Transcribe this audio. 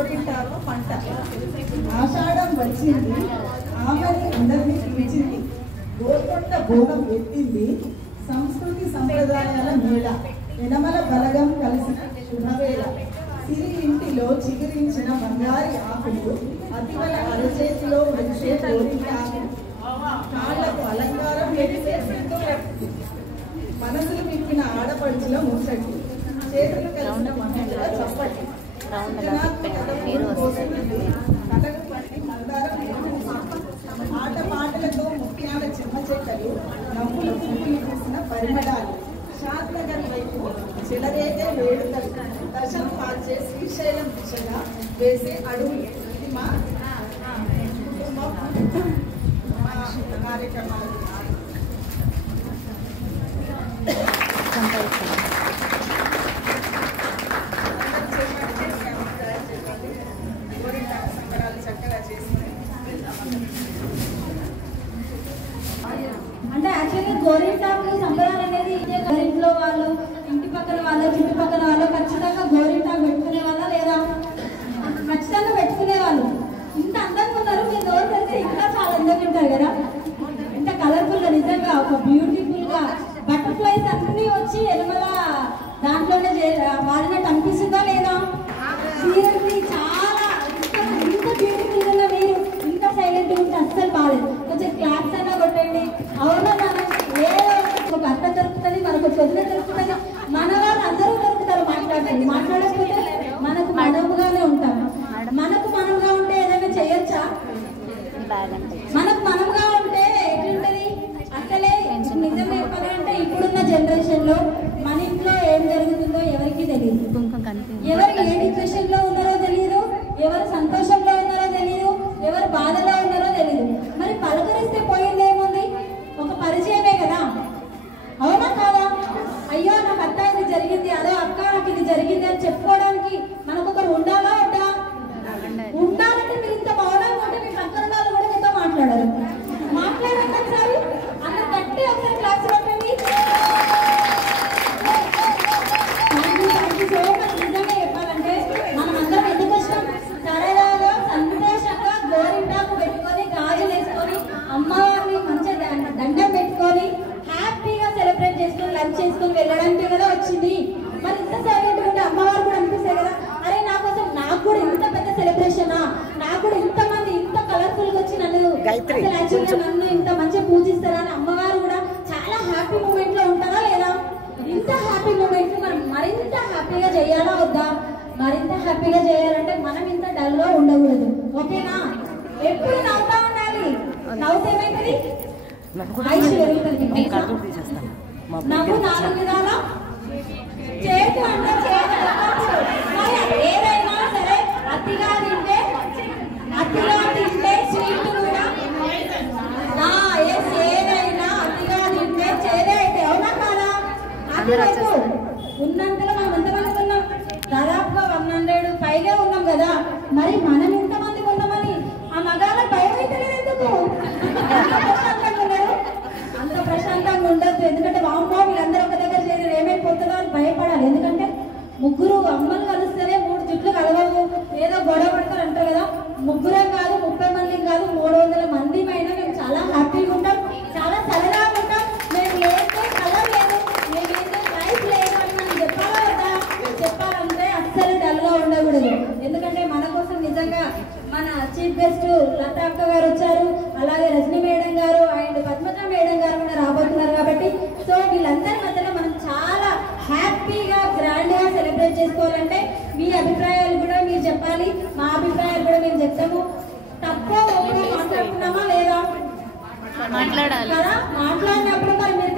గోరింటాకు పంట. ఆషాఢం వచ్చింది, ఆమెని అందరినీ పిలిచింది, గోల్కొండ బోనం ఎత్తింది, సంస్కృతి సంప్రదాయాల మేళ, ఎనమల బలగం కలిసిన శుభవేళ. సిరి ఇంటిలో చిగురించిన బంగారి ఆకులు, అతివల అరచేతిలో వచ్చే గోరింటాకు, కాళ్లకు అలంకారం ఎడిసే సింధూరం, మనసులు విప్పిన ఆడపడుచుల ముచ్చటి, చేతులు కలిసిన మహిళల చప్పటి, ఆట పాటలతో ముఖ్యాల చిన్న చెక్కలు, నవ్వులు పువ్వులు పూసిన పరిమళాలు, షాద్ నగర్ వైపు చెలరేగే వేడుకలు, దశను మార్చే శ్రీశైలం దిశగా వేసే అడుగులు. ఇది మా కార్యక్రమాలు. అంటే యాక్చువల్లీ గోరింటాకు సంబరాలు అనేది ఇంట్లో వాళ్ళు, ఇంటి పక్కన వాళ్ళు, చుట్టుపక్కల వాళ్ళు ఖచ్చితంగా గోరింటాకు పెట్టుకునే వాళ్ళ లేదా? ఖచ్చితంగా పెట్టుకునే వాళ్ళు. ఇంత అందంగా ఉన్నారు, మీరు నోరు తెలిసి ఇంకా చాలా అందంగా ఉంటారు కదా. ఇంత కలర్ఫుల్ గా, నిజంగా ఒక బ్యూటిఫుల్ గా బటర్ఫ్లైస్ అన్ని వచ్చి ఎనమల దాంట్లోనే వాడినట్టు అనిపిస్తుందా లేదా? సీరియస్లీ చాలా ఇంత బ్యూటిఫుల్ గా మీరు ఇంత సైలెంట్ ఉంటే అస్సలు బాగాలేదు. కొంచెం క్లాప్స్ అన్నా కొట్టండి. అవునా ఏదో ఒక అత్త దొరుకుతుంది, మనకు చెల్లె దొరుకుతుంది, మన వాళ్ళు అందరూ దొరుకుతారు మాట్లాడండి. మాట్లాడకపోతే మనకు మనముగానే ఉంటాం. మనకు మనముగా ఉంటే ఏదైనా చేయొచ్చా? మనకు మనముగా ఉంటే ఎట్లుంటది? అసలే నిజం చెప్పాలంటే ఇప్పుడున్న జనరేషన్ లో మన ఇంట్లో ఏం జరుగుతుందో ఎవరికి తెలియదు. ఎవరు ఏ డిప్రెషన్ లో ఉన్నారో తెలియదు, ఎవరు సంతోషంలో ఉన్నారో తెలియదు, ఎవరు బాధలో ఉన్నారో తెలియదు. మరి పలకరిస్తే పోయింది ఏముంది? ఒక పరిచయమే కదా, అవునా కాదా? అయ్యో నాకు అత్త ఇది జరిగింది, అదో అక్క నాకు ఇది జరిగింది అని చెప్పుకోవడానికి మనకొకరు ఉండాలా వద్దా? ఉండాలంటే మీరు ఇంత మౌనంగా ఉంటే మీ పక్కన వాళ్ళు కూడా మీతో మాట్లాడారు. మాట్లాడండి ఒకసారి, అందరు గట్టి ఒకసారి క్లాస్ పెట్టండి. So much. నిజంగా చెప్పాలంటే మనం అందరం ఎందుకు వచ్చాం? సరదాగా సంతోషంగా గోరింటాకు పెట్టుకొని, గాజులు వేసుకొని, అమ్మవారిని మంచిగా దండం పెట్టుకొని, హ్యాపీగా సెలబ్రేట్ చేసుకొని, లంచ్ చేసుకొని వెళ్ళడానికి కదా వచ్చింది. మరి ఇంత సైలెంట్ ఉంటే అమ్మవారు కూడా అనిపిస్తాయి కదా, అరే నా కోసం నాకు కూడా ఇంత పెద్ద సెలబ్రేషనా, నాకు కూడా ఇంతమంది ఇంత కలర్ఫుల్ గా వచ్చి నన్ను ఇంత మంచిగా పూజిస్తారా అని అమ్మవారు కూడా చాలా హ్యాపీ మూమెంట్ లో ఉంటారా లేదా? ఇంత హ్యాపీ మూమెంట్ మనం మరింత హ్యాపీగా చేయాలా వద్దా? మరింత హ్యాపీగా చేయాలంటే మనం ఇంత డల్ గా ఉండకూడదు, ఓకేనా? ఎప్పుడు నవ్వుతా ఉండాలి. నవ్వుతే ఏమైతుంది? ఆయుష్ పెరుగుతుంది. నవ్వు 4 విధాలా చేతు అంటే ఏదైనా సరే అతిగా తింటే స్వీట్ కూడా ఏదైనా అతిగా తింటే చేదే అయితే, అవునా కాదా? అది ఉన్నంతలో మనం ఎంతమంది ఉన్నాం? దాదాపుగా 100 పైగా ఉన్నాం కదా. మరి మనం ఎంతమంది ఉన్నామని ఆ మగాళ్ళ భయం అయితే లేదు. ఎందుకు ప్రశాంతంగా ఉన్నారు? అంత ప్రశాంతంగా ఉండద్దు. ఎందుకంటే వామ్మో వీళ్ళందరూ ఒక దగ్గర చేరి ఏమైపోతుందో అని భయపడాలి. ఎందుకంటే 3 అమ్మలు కలిస్తేనే 3 జుట్లు కలవవు, ఏదో గొడవ పడతారు అంటారు కదా. 3 కాదు, 30 మంది కాదు, 300 మంది పైన మేము చాలా హ్యాపీగా ఉంటాం, చాలా సరదాగా ఉంటాం. మేము ఏంటో కలర్ లేదు, మేము ఏంటో ప్రైస్ లేదు అని మనం చెప్పాలా వద్దా? చెప్పాలంటే అస్సలు డల్గా ఉండకూడదు. ఎందుకంటే మన కోసం నిజంగా మన చీఫ్ గెస్ట్ లతా అక్క గారు వచ్చారు, అలాగే రజనీ మేడం గారు అండ్ పద్మజ మేడం గారు కూడా రాబోతున్నారు. కాబట్టి సో వీళ్ళందరి మధ్యలో మనం చాలా హ్యాపీగా గ్రాండ్ గా సెలబ్రేట్ చేసుకోవాలంటే మీ అభిప్రాయాలు కూడా మీరు చెప్పాలి, మా అభిప్రాయాలు కూడా మేము చెప్తాము. తక్కువ మాట్లాడుతున్నామా లేదా? మాట్లాడాలి కదా. మాట్లాడినప్పుడు మరి మీరు